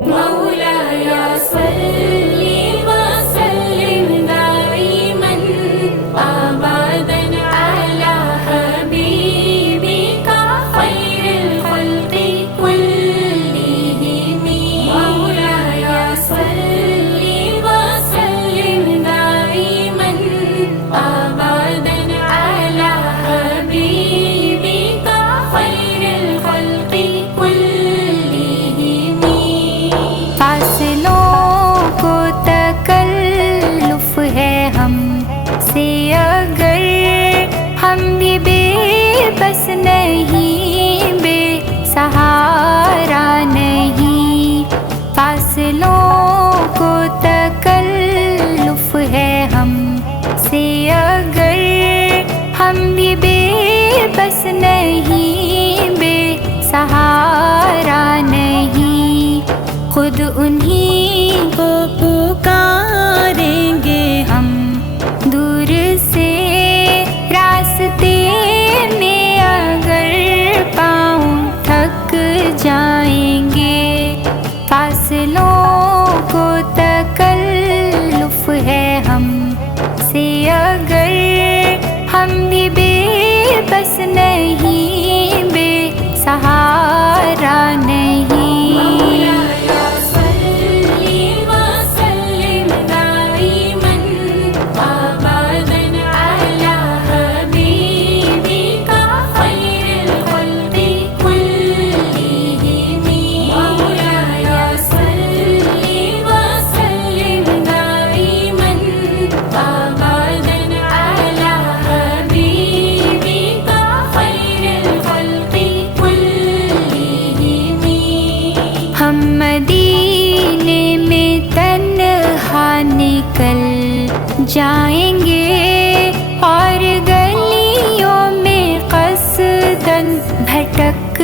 مولاي صل وسلم دائما أبدا على حبيبك خير الخلق كلهم. مولاي صل وسلم دائما أبدا على حبيبك خير الخلق كلهم. فاصلوں کو تکلف ہے ہم سے اگر ہم بھی بے بس نہیں، بے سہارا نہیں. فاصلوں کو تکلف ہے ہم سے اگر ہم بھی بے بس نہیں، بے سہارا نہیں. خود انہی کو پکاریں گے ہم دور سے راستے میں اگر پاؤں تھک جائیں گے. فاصلوں کو تکلف ہے ہم سے اگر ہم بھی بے بس نہیں، بے سہارا نہیں. ہم مدینے میں تنہا نکل جائیں گے اور گلیوں میں قصداً بھٹک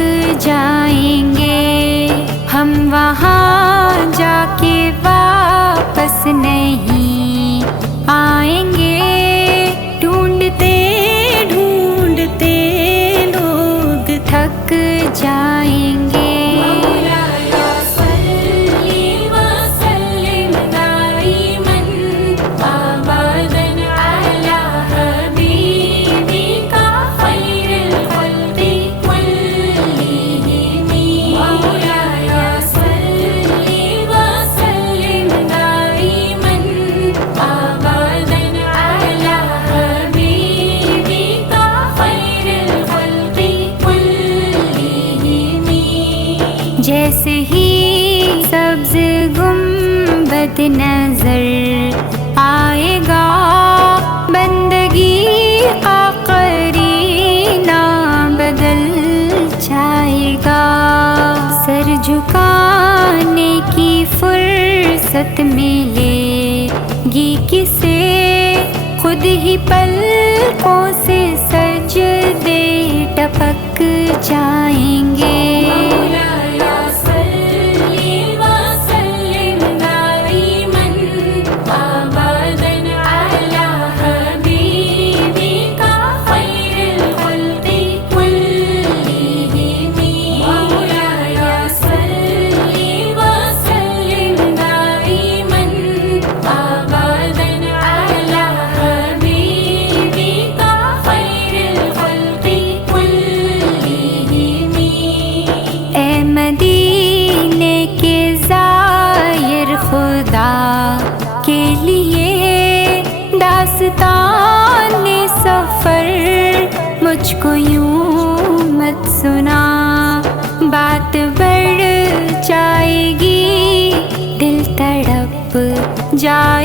جائیں گے. ہم وہاں جا کے واپس نہیں آئیں گے. ڈھونڈتے ڈھونڈتے لوگ تھک جائیں گے. جیسے ہی سبز گنبد نظر آئے گا، بندگی کا قرینہ بدل جائے گا. سر جھکانے کی فرصت ملے گی کسے، خود ہی پلکوں سے سجدے ٹپک جائیں گے. کے لیے داستان سفر مجھ کو یوں مت سنا. بات بڑھ جائے گی، دل تڑپ جائے